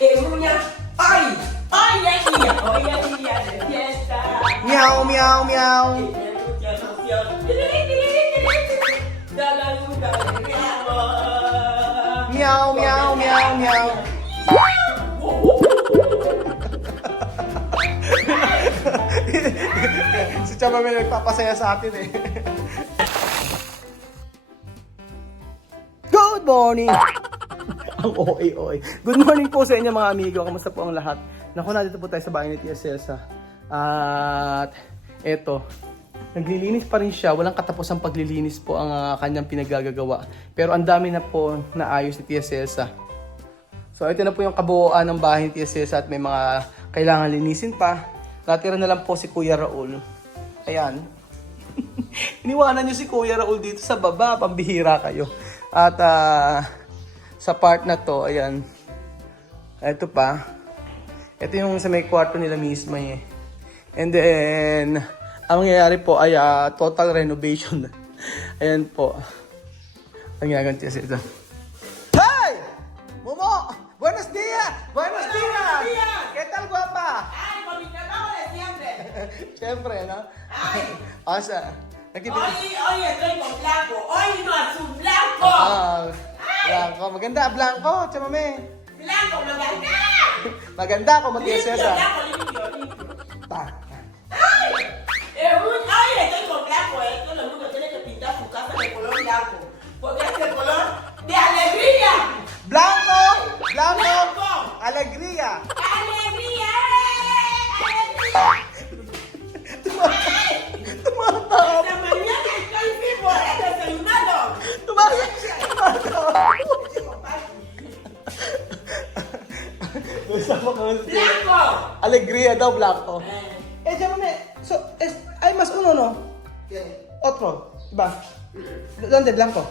Eruña, ¡ay! ¡Ay, ya es día! Hoy es día de fiesta. Meow, meow, meow. Y de mucha emoción. Da la luna de mi amor. Meow, meow, meow, meow. Si Chama may nagpapasaya sa atin eh. Good morning! Ang OA. Good morning po sa inyo mga amigo. Kamusta po ang lahat? Naku, nandito po tayo sa bahay ni Tia Celsa. At eto, naglilinis pa rin siya. Walang katapusang paglilinis po ang kanyang pinagagagawa. Pero ang dami na po naayos ni Tia Celsa. So ito na po yung kabuuan ng bahay ni Tia Celsa at may mga kailangan linisin pa. Natira na lang po si Kuya Raul. Ayan. Iniwanan niyo si Kuya Raul dito sa baba. Pambihira kayo. At sa part na to, ayan. Ito pa. Ito yung sa may kwarto nila mismo eh. And then, ang mangyayari po ay total renovation. Ayan po. Ang ginagawa siya ito. Hey! Momo! Buenos dias! Buenos dias! ¿Qué tal, guapa? ¡Ay, con mi trabajo de siempre! Siyempre, no? ¡Ay! Asa? Hoy estoy con blanco. Hoy no azul blanco. Blanco. Maganda, Blanco. Chamame. Blanco, maganda. Maganda ako, Tia Limpio, Celsa. blanco, limpio. Ta. ¡Ay! Hoy estoy con blanco. Todo el mundo tiene que pintar su casa de color blanco. Porque es el color de alegría. Blanco! Blanco! ¡Blanco! Alegría! ¡Alegría! ¡Alegría! Tumatawa! ¡La mañana estoy vivo! ¡He desayunado! Tumatawa! ¡Blanco! Alegría daw, Blanco. Chamame. So, hay más uno, ¿no? ¿Qué? Otro. Va. ¿Dónde, Blanco?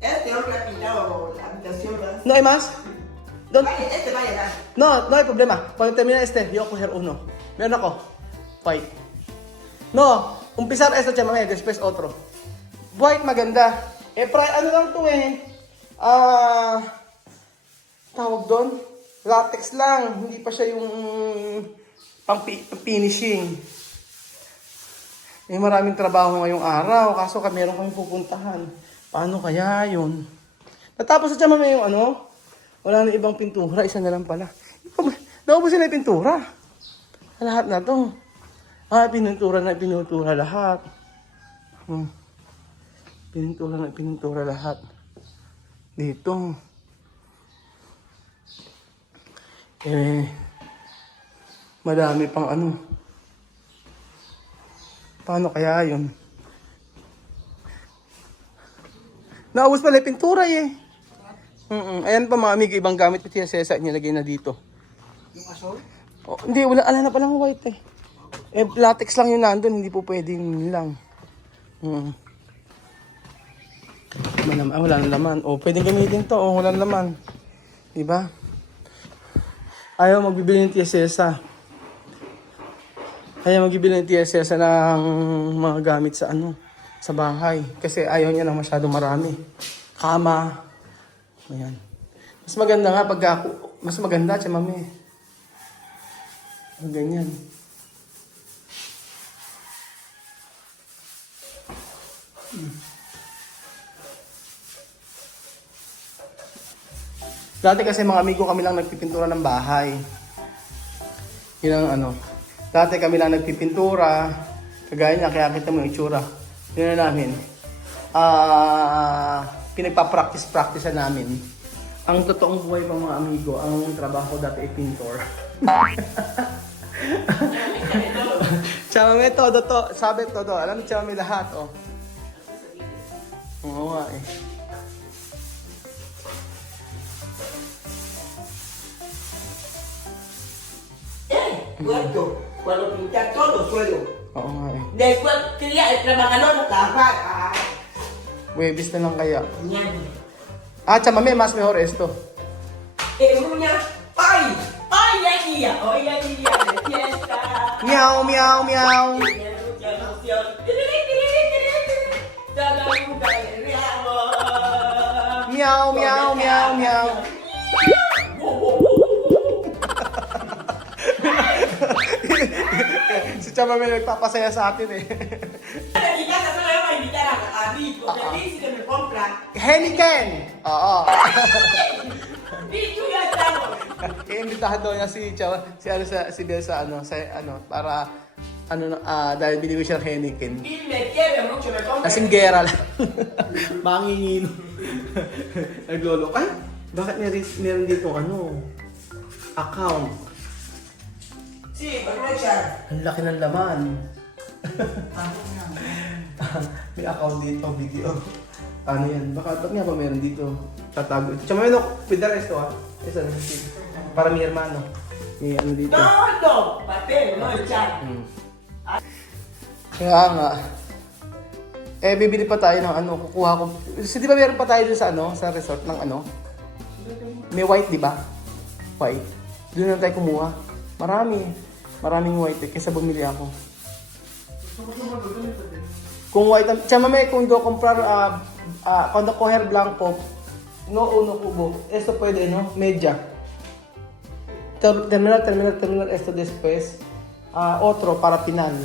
Este hombre ha pintado la habitación, ¿verdad? ¿No hay más? ¿Dónde? Este va a llegar. No, no hay problema. Cuando termine este, yo voy a coger uno. Meron ako. White. No, umpisar este, chamame, después otro. White maganda. Ano lang to eh. Tawag doon? Latex lang. Hindi pa siya yung pang-finishing. Eh, maraming trabaho ngayong araw. Kaso meron kaming pupuntahan. Paano kaya yun? Natapos sa chamame yung ano? Wala na ibang pintura. Isa na lang pala. Naubusin na yung pintura. Lahat na to. Pinintura lahat. Pinintura lahat. Dito. Madami pang ano. Paano kaya yun? Naubos pala yung pintura eh. Ayan pa mga amigo, ibang gamit ko Tia Celsa nilagay na dito. Yung aso? Oh, hindi, ala na palang white eh. Latex lang yun nandun, hindi po pwedeng lang. Wala na laman. Pwedeng gamitin to, wala na laman. Diba? Ayaw magbibili ng Tia Celsa. Ayaw magbibili ng Tia Celsa ng mga gamit sa sa bahay. Kasi ayaw niya ng masyado marami. Kama. Ayan. Mas maganda nga mas maganda, chamame. Ganyan. Dati kasi mga amigo kami lang nagpipintura ng bahay. Yun ang Dati kami lang nagpipintura. Kagaya niya, kaya kita mo yung itsura. Yun na namin. Pinagpa-practice namin. Ang totoong buhay pa mga amigo, ang trabaho ko dati ay pintor. Chamame todo to. Sabi todo. Alam mo chamame lahat, oh. Oo nga eh. Puerto. Cuando pintar todo el suelo. Oo nga eh. Después quería el trabajador trabajar. Webis na lang kaya. Ñan. Chamame, mas mejor esto. Eruña, ¡ay! ¡Ay, es día! Hoy es día de fiesta. Meow, meow, meow. Y de mucha emoción. Da la luna de mi amor. Meow, meow, meow, meow. Chama may nagpapasaya sa atin eh. En mi casa solo voy a invitar a Vic, porque Vic sí que me compra. Heniken! Oo. Vic, tú ya estamos. Iimbitahan daw niya si Chama, si Bel sa para dahil binigay siya ng Heniken. Vic me quiere mucho, me compra. Kasing gera lang. Mangingino. Naglolo. Ay, bakit meron dito account? Sí, aprovecha. Ang laki ng laman. May account dito, video. Ano yan? Ba't nga ba meron dito? Tatago ito. Tsaka may with the rest Esa, para mi hermano. May ano dito. Todo, papel, no el chat. Kaya nga. Bibili pa tayo ng kukuha ko. Di ba meron pa tayo dun sa resort ng may white, di ba? White. Doon na tayo kumuha. Maraming white kaysa bumili ako. Kung white, chama may kung do comprar cuando coger blanco, no uno cubo. Esto puede, no? Media. Terminar esto después. Otro para final.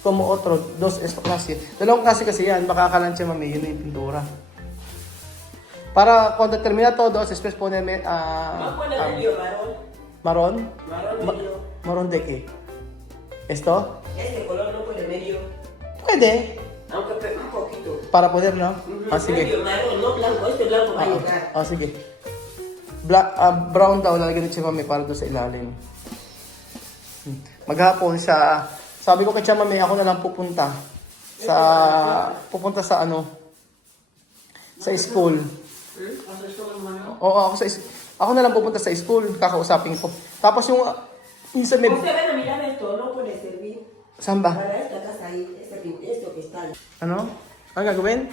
Como otro, dos esto klase. Dalawang klase kasi yan, baka akalan siya mami, yun yung pintura. Para cuando termina todo, después ponerme ¿No pone medio marrón? marón. Marrón medio. ¿Marón de qué? ¿Esto? Este color no pone medio. Puede. Aunque un poquito. Para poder, ¿no? Sige. Medio marrón, no blanco. Este blanco va a llegar. Sige. Brown daw lalagyan ni Chimame para doon sa ilalim. Maghapon siya, sabi ko kay Chimame, ako na lang pupunta sa sa school. Oo, ako na lang pupunta sa school, kakausapin ko. Tapos yung minsan may... Usted ven a mirar esto, no puede servir. Saan ba? Para esta casa ahí, esto que está ahí. Ano? Ano gagawin?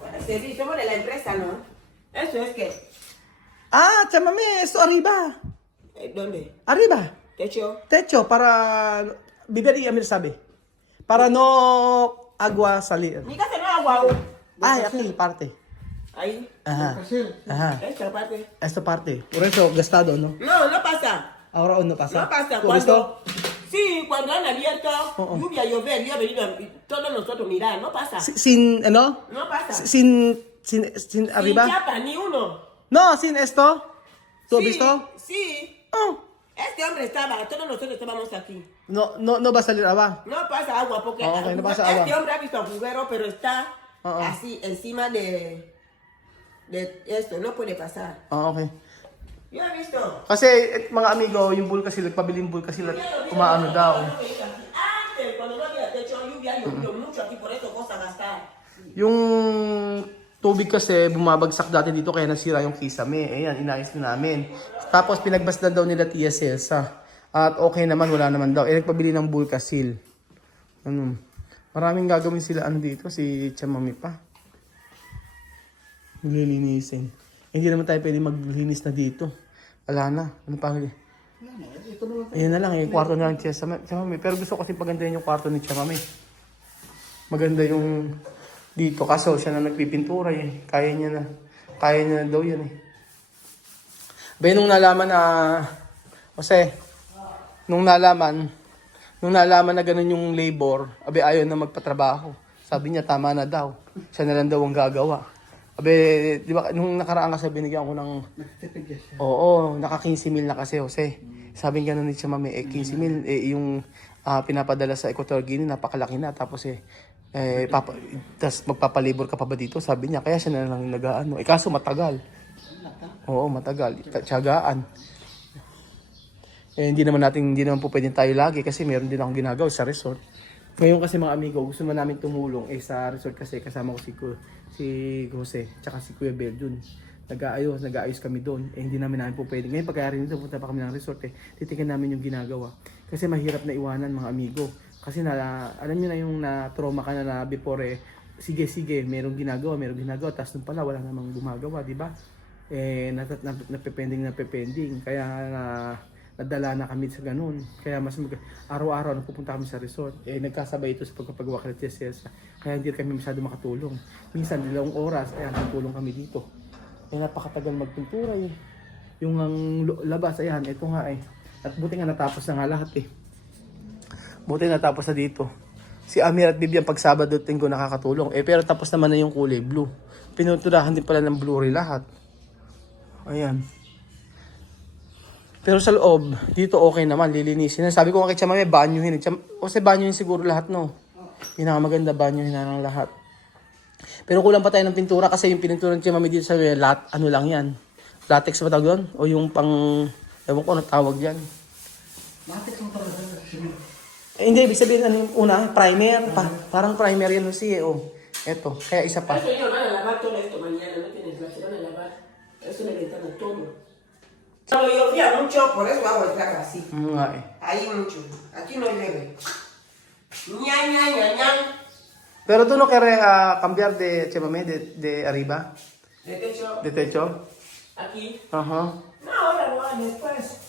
Para servir, somos de la empresa, ¿no? Eso es que... Chamame, esto arriba. ¿Dónde? Arriba. Techo. Para... Biberi Amir sabi. Para no agua salir. Mi casa no hay agua. Ay, aquí, parte. Ahí. Ajá. Esta parte. Esta parte. Por eso, gastado, ¿no? No pasa. Ahora no pasa. No pasa. ¿Tú visto? Sí, cuando han abierto, lluvia, llover, yo he venido, todos nosotros mirar, no pasa. Sin, ano? No pasa. Sin arriba. Sin chapa, ni uno. No, sin esto. ¿Tú has Sí, visto? Sí. Oh. Este hombre estaba, todos nosotros estábamos aquí. No va a salir agua. No pasa agua porque Okay, no pasa este agua. hombre ha visto juguero, pero está así encima de esto, no puede pasar. Okay. Yo he visto. Kasi mga amigo, yung Bulkasil, pabiling Bulkasil at umaano daw. Antes, cuando no había techo, lluvia, llovió mucho aquí, por eso costa gastar. Yung tubig kasi bumabagsak dati dito kaya nasira yung kisame. Ayan, inayos na namin. Tapos pinagbasdan daw nila Tia Celsa. At okay naman, wala naman daw. Nagpabili ng Bulkasil. Maraming gagawin sila dito, si Chamami pa. Maglilinisin. Hindi naman tayo pwede maglinis na dito. Wala na. Ano pa? Ayan na lang yung kwarto na lang Chamami. Pero gusto ko kasi pagandahin yung kwarto ni Chamami. Maganda yung dito. Kaso siya na nagpipintura eh. Kaya niya na daw yan eh. Bay, nung nalaman na... nung nalaman na ganun yung labor, ayaw na magpatrabaho. Sabi niya, tama na daw. Siya na lang daw ang gagawa. Di ba, nung nakaraan kasi binigyan ko ng... Oo, naka 15,000 na kasi, Jose. Sabi nga ni Chamami, 15,000, yung pinapadala sa Equatorial Guinea, napakalaki na. Tapos tas magpapalibor ka pa ba dito? Sabi niya, kaya siya na lang nag-ano. Kaso matagal. Oo, matagal. Tiyagaan. Hindi naman po pwedeng tayo lagi kasi meron din akong ginagawa sa resort. Ngayon kasi mga amigo, gusto mo namin tumulong sa resort kasi kasama ko si Jose, tsaka si Kuya Bel dun. Nag-aayos kami doon. Hindi namin po pwedeng. Ngayon pagkayari nito, punta pa kami ng resort titikin namin yung ginagawa. Kasi mahirap na iwanan mga amigo. Kasi alam niyo na yung na-trauma ka na before sige, merong ginagawa, tapos nung pala wala namang gumagawa, di ba? Napepending. Kaya nadala na kami sa ganun. Kaya araw-araw pupunta kami sa resort. Nagkasabay ito sa pagpapagawa kay Tia Celsa. Kaya hindi kami masyado makatulong. Minsan 2 oras, tutulong kami dito. Napakatagal magpintura eh. Yung labas, ito nga At buti nga natapos na nga lahat eh. Buti natapos na dito. Si Amir at Bibi ang pag Sabado at Linggo nakakatulong. Pero tapos naman na yung kulay blue. Pinuturahan din pala ng blue lahat. Ayan. Pero sa loob, dito okay naman, lilinisin na. Sabi ko nga kay Chamame, banyohin. Kasi banyohin siguro lahat, no? Pinakamaganda, banyohin na ng lahat. Pero kulang pa tayo ng pintura kasi yung pintura ng Chamame dito sa ano lang yan. Latex ba tawag doon? O yung pang, ewan ko, anong tawag yan? Latex mo talaga. Hindi, ibig sabihin, ano yung una? Primer. Parang primer yan, Lucy, eh. Oh. Eto, kaya isa pa. Eso ellos van a lavar todo esto mañana, no tienes más, se van a lavar. Eso le ventana todo. No, yo fui a mucho, por eso hago el traje así. Nga eh. Ahí mucho. Aquí no llueve. Ña. Pero tú no quieres cambiar de Chamame, de arriba? De techo. De techo? Aquí. Aha. No, ahora no, después.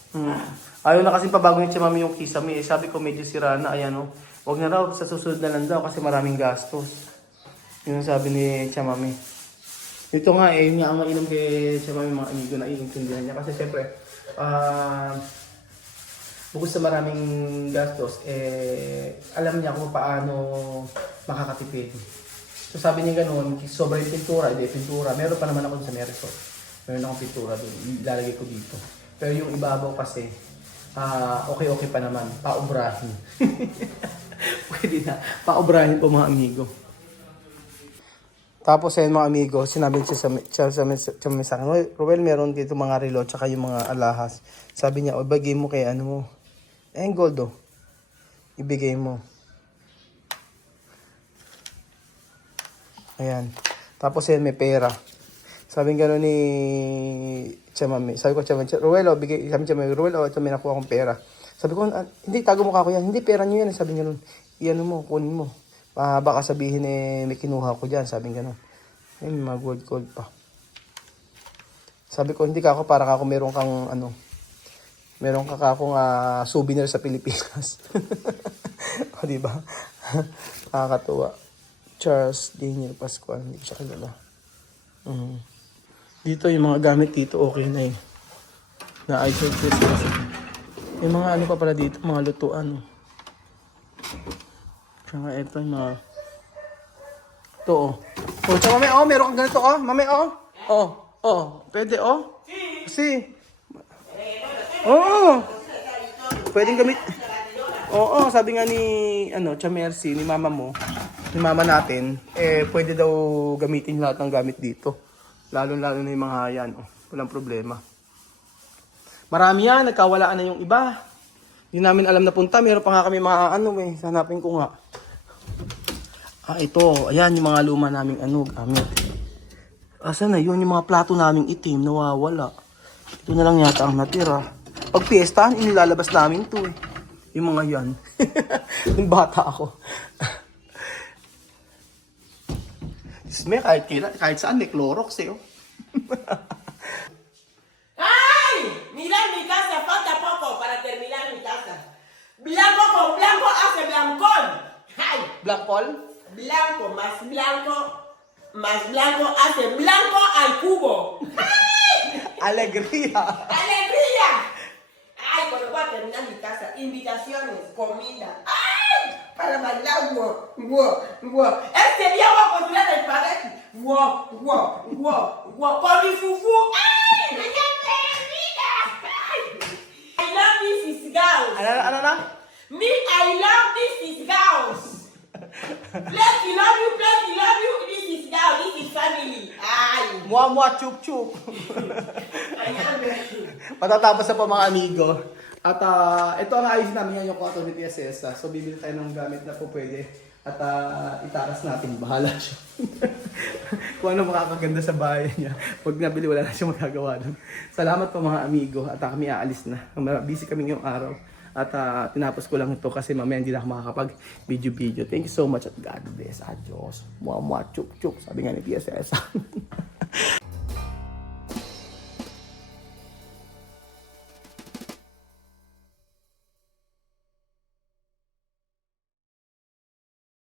Ayaw na kasi pabago yung Chamame yung kisame. Eh. Sabi ko medyo sira na, ayan o. Huwag na raw, sa susunod na lang daw kasi maraming gastos. Yun ang sabi ni Chamame. Dito nga eh, yun nga ang mainom kay Chamame mga amigo na iintindihan niya. Kasi syempre, bukod sa maraming gastos, alam niya kung paano makakatipid. So sabi niya gano'n, sobrang pintura, pintura. Meron pa naman ako sa Merisol. Meron akong pintura doon, ilalagay ko dito. Pero yung ibabaw kasi, okay pa naman, paubrahin. Pwede na, paubrahin po mga amigo. Tapos ayun mga amigo, sinabi siya sa akin, Ruel, meron dito mga relo, tsaka yung mga alahas. Sabi niya, ibigay mo kay ano mo. Ang gold oh. Ibigay mo. Ayan. Tapos ayun, may pera. Sabi gano'n ni Chamame. Sabi ko, Chamame, Ruel, bigay. Sabi Chamame, Ruel, ito may nakuha akong pera. Sabi ko, hindi, tago mo ko yan. Hindi, pera nyo yan. Sabi gano'n, iyan mo, kunin mo. Baka sabihin may kinuha ko dyan. Sabi gano'n. Ay, may mga gold pa. Sabi ko, hindi ka ako, para ako meron kang, meron ka akong souvenir sa Pilipinas. O, diba? Nakakatuwa. Charles Daniel Pascual. Hindi ko siya kilala. Dito, yung mga gamit dito, okay na eh. Na I told Christmas. Yung mga ano pa pala dito, mga lutuan. Tsaka ito, yung mga... Ito, oh. Oh, tsaka mami, oh, meron kang ganito, oh. Mami, oh. Oh, pwede, oh. Kasi... Oo. Pwedeng gamit. Oo, sabi nga ni Chamercy, ni mama mo, ni mama natin, pwede daw gamitin lahat ng gamit dito. Lalo-lalo na yung mga yan, oh. Walang problema. Marami yan, nagkawalaan na yung iba. Hindi namin alam na punta, meron pa nga kami mga hanapin ko nga. Ito, ayan yung mga luma naming gamit. Asan na yun, yung mga plato naming itim, nawawala. Ito na lang yata ang natira. Pag piyestahan, inilalabas namin to eh. Yung mga yan. Yung bata ako. May kahit saan may Clorox eh. Oh. ¡Ay! Mira mi casa, falta poco para terminar mi casa. Blanco con blanco hace blancón. ¡Ay! Black Paul? Blanco más blanco hace blanco al cubo. ¡Ay! Alegría. ¡Alegría! ¡Ay! Cuando voy a terminar mi casa, invitaciones, comida. ¡Ay! Para bailar, wow. Este día voy a cocinar el espagueti. Wow. Con mi fufu. ¡Ay! ¡Me encanta la vida! ¡Ay! I love this is girls. Ano na? Me, I love this is girls. Plenty love you. This is girl. This is family. Ay! Mua, chup. Ayan. Matatapos na po mga amigo. At ito ang ayos namin ngayon yung kwarto ni Tia Cesa. So bibili tayo ng gamit na po pwede. At itakas natin. Bahala siya. Kung ano makakaganda sa bahay niya. Pag nabili, wala na siya magagawa doon. Salamat po mga amigo. At kami aalis na. Busy kami ngayong araw. At tinapos ko lang ito kasi mamaya hindi na ako makakapag-video. Thank you so much at God bless. Adios. Mua, chup. Sabi nga ni Tia Cesa.